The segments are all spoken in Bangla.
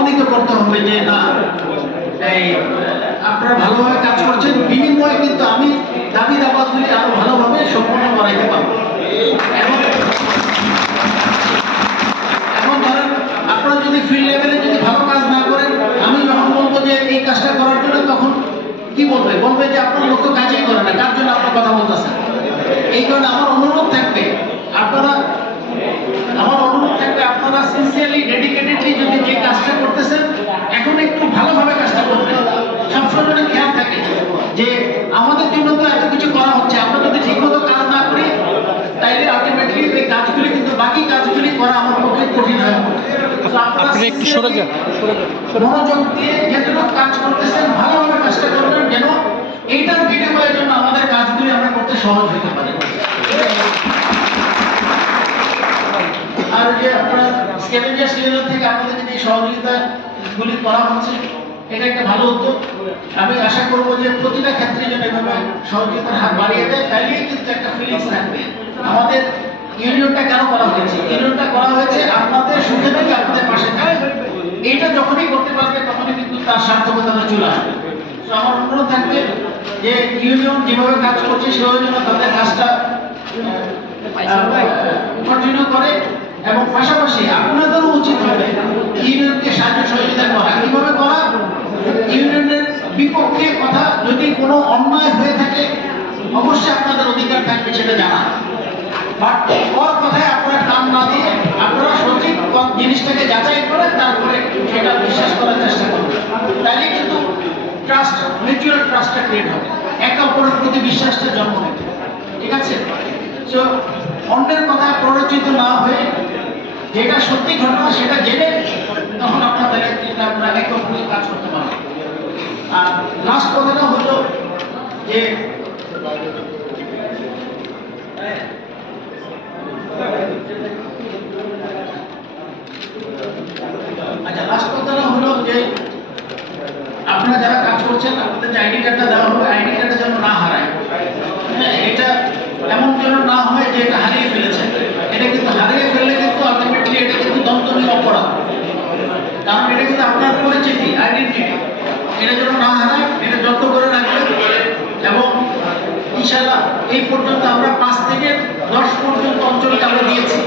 প্রমাণিত করতে হবে যে না, এই আপনারা ভালোভাবে কাজ করছেন, বিনিময়ে কিন্তু আমি দাবি দাবাগুলি আরও ভালোভাবে সম্পন্ন করাইতে পারব। এখন ধরেন আপনারা যদি ফিল্ড লেভেলে যদি ভালো কাজ না করেন, আমি যখন বলব যে এই কাজটা করার জন্য, তখন কি বলবে? বলবে যে আপনার লোক তো কাজই করে না, কার জন্য আপনার কথা বলতেছেন? এই কারণে আমার অনুরোধ থাকবে আপনারা আমার অনুরোধ থাকবে আপনারা সিনসিয়ারলি ডেডিকেটেডলি যদি যে কাজটা করতেছেন এখন একটু ভালোভাবে কাজটা করবেন সবসময় যেন খেয়াল থাকে যে আমাদের জন্য তো এত কিছু করা হচ্ছে আমরা যদি ঠিকমতো কাজ না করি তাইলে আলটিমেটলি এই কাজগুলি কিন্তু বাকি কাজগুলি করা আমার পক্ষে কঠিন হয়ে আপনি একটু সরে যান। মনোযোগ দিয়ে যেটুকু কাজ করতেছেন ভালোভাবে কাজটা করবেন যেন এইটার বিনিময়ের জন্য আমাদের কাজগুলি আমরা করতে সহজ হতে পারে আর যে আপনারা স্ক্যাভেঞ্জার সিলিন্ডার থেকে আপনাদের যে সহযোগিতা গুলি করা হচ্ছে এটা একটা ভালো উদ্যোগ আমি আশা করব যে প্রতিটা ক্ষেত্রে যেন এভাবে সহযোগিতার হাত বাড়িয়ে দেয় কিন্তু একটা ফিলিংস থাকবে। আমাদের ইউনিয়নটা কেন করা হয়েছে? ইউনিয়নটা করা হয়েছে আপনাদের সুখে আপনাদের পাশে এইটা যখনই করতে পারবে, তখনই কিন্তু তার সার্থকতা চলে আসবে। তো আমার অনুরোধ থাকবে যে ইউনিয়ন যেভাবে কাজ করছে, সেভাবে যেন তাদের কাজটা কন্টিনিউ করে। এবং পাশাপাশি আপনাদেরও উচিত হবে। ইউনিয়নকে সাহায্য সহযোগিতা করা। কীভাবে করা? ইউনিয়নের বিপক্ষে কথা যদি কোনো অন্যায় হয়ে থাকে, অবশ্যই আপনাদের অধিকার থাকবে সেটা জানা। বাট কথায় আপনারা কাম না দিয়ে আপনারা সঠিক জিনিসটাকে যাচাই করে তারপরে সেটা বিশ্বাস করার চেষ্টা করবেন তাহলে কিন্তু ট্রাস্ট মিউচুয়াল ট্রাস্টটা ক্রিয়েট হবে। একে অপরের প্রতি বিশ্বাসটা জন্ম নেবে ঠিক আছে? তো অন্যের কথা প্ররোচিত না হয়ে যেটা সত্যি ঘটনা সেটা জেনে তখন আপনাদের আপনারা একে অপরের কাজ করতে পারবেন আর লাস্ট কথাটা হলো যে আচ্ছা লাস্ট কথাটা হলো যে আপনারা যারা কাজ করছেন, আপনাদের যে আইডি কার্ডটা দেওয়া হবে আইডি কার্ডটা যেন না হারায় হ্যাঁ এটা এমন যেন না হয় যে এটা হারিয়ে ফেলেছে এটা কিন্তু হারিয়ে ফেললে কিন্তু আলটিমেটলি এটা কিন্তু দন্তনীয় অপরাধ কারণ এটা কিন্তু আপনার পরিচিতি আইডেন্টিটি এটা যেন না হারায় এটা যত্ন করে রাখবেন এবং ইনশাআল্লাহ এই পর্যন্ত আমরা পাঁচ থেকে দশ পর্যন্ত অঞ্চলকে আমরা দিয়েছি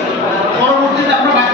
পরবর্তীতে আমরা বাকি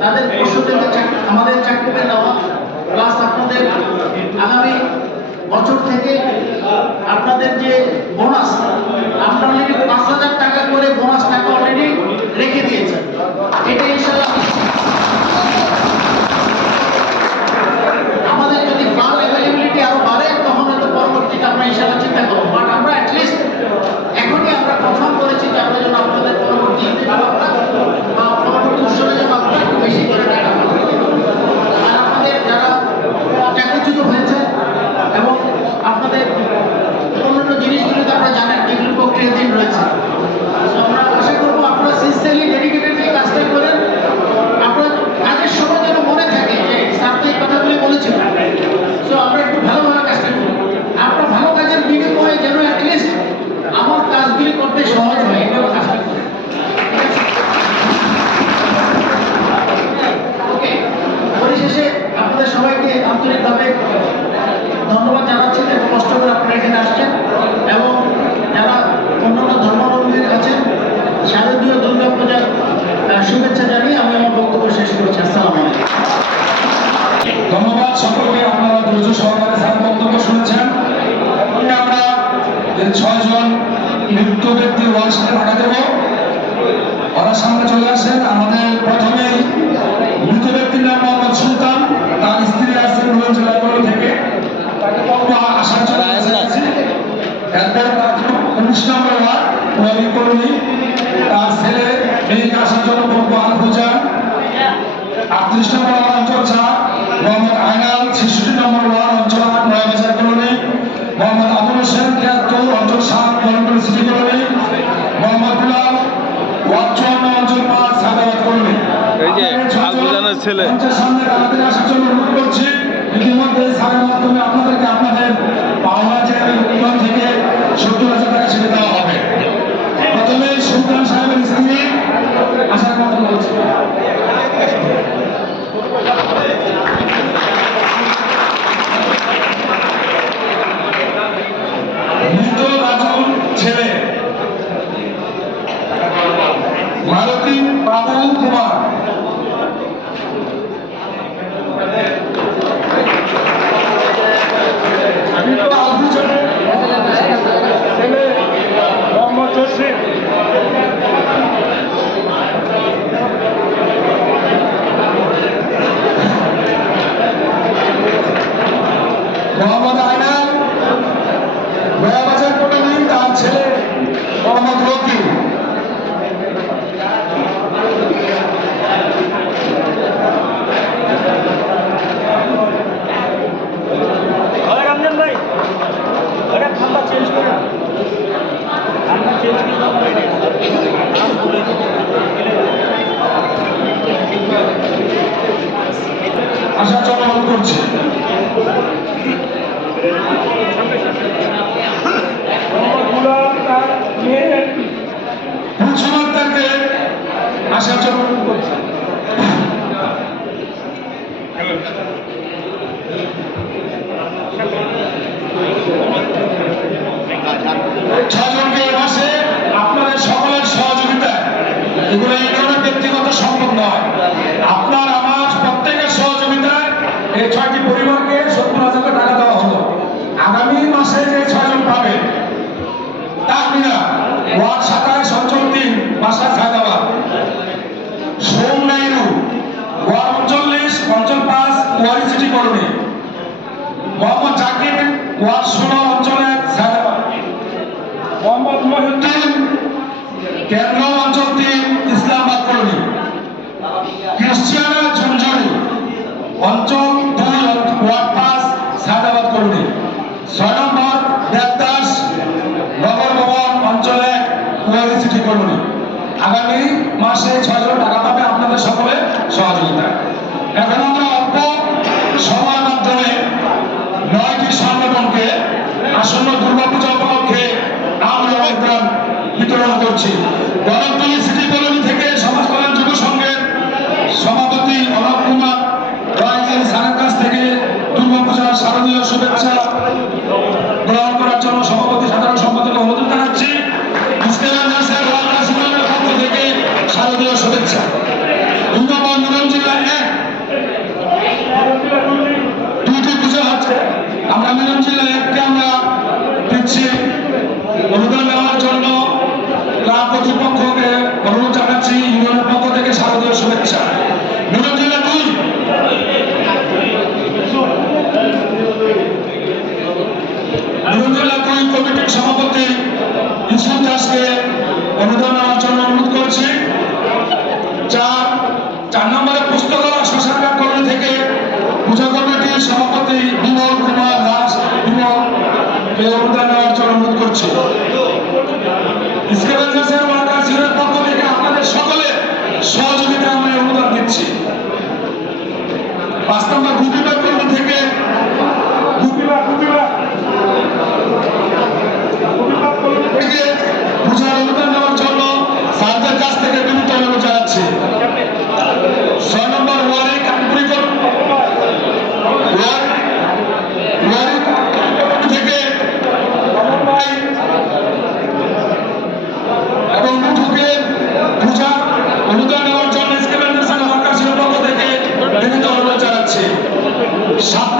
তাদের পশুদের আমাদের চাকরিতে দেওয়া। প্লাস আপনাদের আগামী বছর থেকে আপনাদের যে বোনাস আপনারা অলরেডি পাঁচ হাজার টাকা করে বোনাস টাকা অলরেডি রেখে দিয়েছেন এটা ইনশাল্লাহ আমাদের যদি ফান্ড অ্যাভেলেবিলিটি আরও বাড়ে তখন হয়তো পরবর্তীতে আমরা ইনশাআল্লাহ চিন্তা করব বাট আমরা অ্যাটলিস্ট এখনই আমরা কনফার্ম করেছি যে আমরা যেন আপনাদের পরবর্তী বিভাগটা বা পরবর্তী উৎসবে যেন আপনারা একটু বেশি করে টাকা পান। আর আপনাদের যারা চাকরিচ্যুত হয়েছে এবং আপনাদের অন্যান্য জিনিসগুলো তো আপনারা জানেন যেগুলো প্রক্রিয়াধীন রয়েছে So আমরা আশা করব আপনারা সিনসিয়ারলি ডেডিকেটেডলি কাজটা করেন আপনার কাজের সময় যেন মনে থাকে যে স্যার তো এই কথাগুলি বলেছিল সো আমরা একটু ভালোভাবে কাজটা করি আপনার ভালো কাজের বিনিময়ে যেন অ্যাটলিস্ট আমার কাজগুলি করতে সহজ হয় এইভাবে কাজটা করি ওকে পরিশেষে আপনাদের সবাইকে আন্তরিকভাবে ধন্যবাদ জানাচ্ছি যে কষ্ট করে আপনারা এখানে আসছেন এবং যারা অন্যান্য ধর্মাবলম্বী আছেন শারদীয় দুর্গা পূজার আহ, শুভেচ্ছা জানিয়ে আমি আমার বক্তব্য শেষ করছি আসসালামু আলাইকুম ধন্যবাদ সকলকে আপনারা ধৈর্য সহকারে স্যার বক্তব্য শুনেছেন এখন আমরা যে ছয়জন মৃত ব্যক্তির ওয়ার সাথে টাকা দেব। ওরা সামনে চলে আসেন। আমাদের প্রথমেই মৃত ব্যক্তির নাম মোহাম্মদ সুলতান। তার স্ত্রী আসছেন রোজ লাইব্রেরি থেকে। তাকে পক্ষ আসার জন্য এরপর তার উনিশ নম্বর ওয়ার্ড ওয়ারি কলোনি। তার ছেলে মেয়েকে আসার জন্য পক্ষ আল হুজান আটত্রিশ নম্বর ওয়ার্ড অঞ্চল চার মোহাম্মদ আইনাল ছেষট্টি নম্বর ওয়ার্ড অঞ্চল মোহাম্মদ আবুল হোসেন তিয়াত্তর অঞ্চল সাত বরমপুর সিটি কলোনি মোহাম্মদ গুলাম চুয়ান্ন অঞ্চল পাঁচ সাদাবাদ কলোনি এই যে আবুজানের ছেলে। সামনে তাড়াতাড়ি আসার জন্য অনুরোধ করছি। ইতিমধ্যে সারের মাধ্যমে আপনাদের মোহাম্মদ আয়নাল নয়াবাজার কলোনি তার ছেলে মোহাম্মদ রকি হয় রমজান ভাই ওটা খাম্বা চেঞ্জ করে খাম্বা চেঞ্জ করে দাও মানে নাম ভুলে আশা চলমান করছে কুলসুমার তাকে আশা চলমান করছে ছজনকে এ মাসে আপনাদের সকলের সহযোগিতায় এগুলো ইউনিয়নের ব্যক্তিগত সম্ভব নয়। আপনার, আমার প্রত্যেকের সহযোগিতায় এই ছয়টি পরিবারকে সত্তর হাজার টাকা দেওয়া হলো। আগামী মাসে যে ছয়জন পাবে, তার মিনা ওয়ার্ড সাতাশ অঞ্চল তিন বাসা সায়দাবাদ সোম নাইরু ওয়ার্ড উনচল্লিশ, অঞ্চল পাঁচ, Wari city colony. Mohammad Zakir, ward ষোলো, অঞ্চল এক সায়দাবাদ মোহাম্মদ মহিউদ্দিন, কেন্দ্র অঞ্চল তিন ইসলামাবাদ কলোনি ক্রিশ্চিয়ানা ঝুনঝুনি অঞ্চল দুই ওয়ার্ড পাঁচ সায়দাবাদ কলোনি ছয় নম্বর দেবদাস নগর ভবন অঞ্চল এক কুয়ারি সিটি কলোনি আগামী মাসে ছয়জন টাকা পাবে আপনাদের সকলে সহযোগিতা এখন আমরা অল্প সময়ের মাধ্যমে নয়টি সংগঠনকে আসন্ন দুর্গাপূজা উপলক্ষে আমরা অনুদান বিতরণ করছি গণতলী সিটি কলোনি থেকে সমাজ কল্যাণ যুব সংঘের সভাপতি অলোক কুমার রায়কের স্যারের কাছ থেকে দুর্গাপূজার শারদীয় শুভেচ্ছা গ্রহণ করার জন্য সভাপতি সাধারণ সম্পাদক অনুরোধ জানাচ্ছি ইস্তেমা নাসের ওয়ার্কার ইউনিয়নের পক্ষ থেকে দুই জেলা সভাপতি ইউসুফ দাসকে অনুদান নেওয়ার জন্য অনুরোধ করছি চার চার নম্বরে পুস্তকালয় শ্মশানঘাট কলোনি থেকে পূজা কমিটির সভাপতি বিমল কুমার দাস বিমল কে অনুদান নেওয়ার জন্য অনুরোধ করছি স্কেভেঞ্জার্সের ওয়ার্কার সিলের পক্ষ থেকে আপনাদের সকলে সহযোগিতা আমরা এই অনুদান দিচ্ছি পাঁচ নম্বর গুপিবাগ কলোনি থেকে গুপিবাগ গুপিবাগ গুপিবাগ কলোনি থেকে পূজার অনুদান নেওয়ার জন্য স্যারদের কাছ থেকে বিনীত অনুরোধ জানাচ্ছি ছয় নম্বর ওয়ারি কানপুরি ওয়ারি ওয়ারি থেকে রমন ভাই এবং মুঠুকে পূজা অনুদান নেওয়ার জন্য স্কেভেঞ্জার্সের ওয়ার্কার্সের পক্ষ থেকে বিনীত অনুরোধ জানাচ্ছি সাত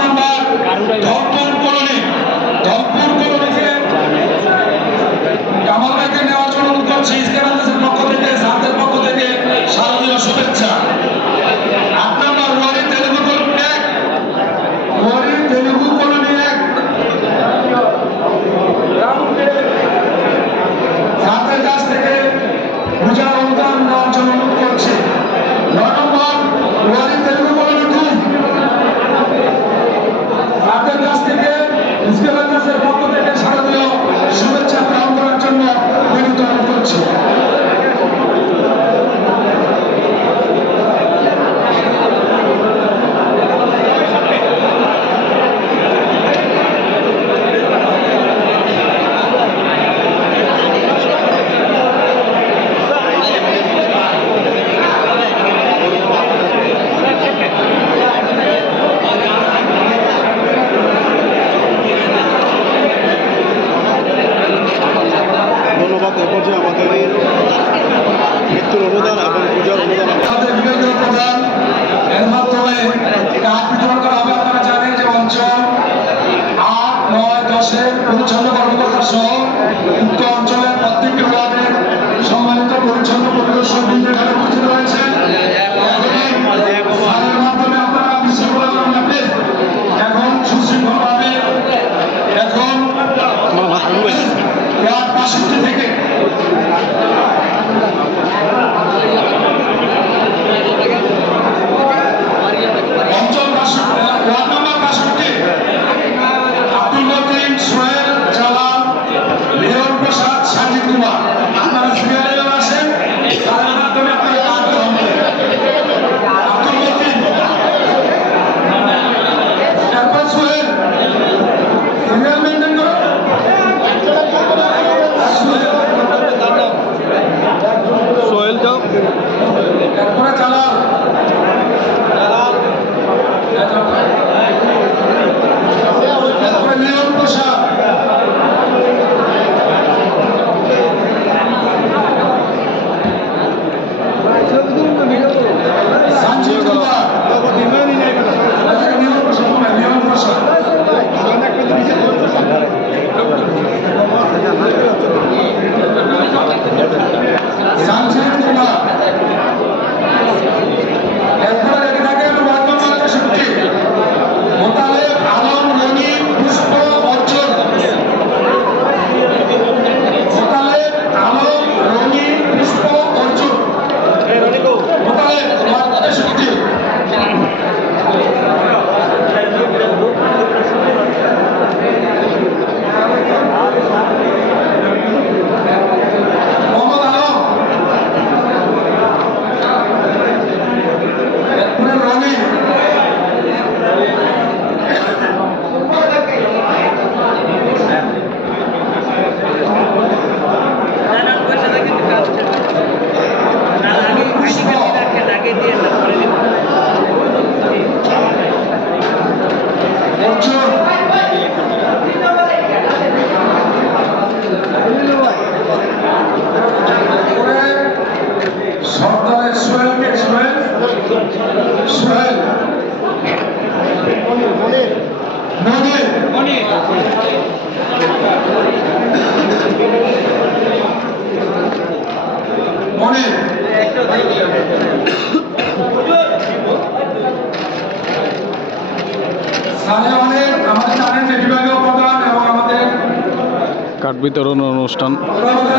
বিতরণ অনুষ্ঠান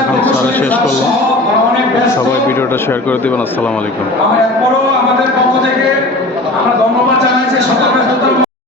এখন সারা শেষ করলাম। সবাই ভিডিওটা শেয়ার করে দেবেন। আসসালামু আলাইকুম। আমাদের পক্ষ থেকে আমরা ধন্যবাদ জানাচ্ছি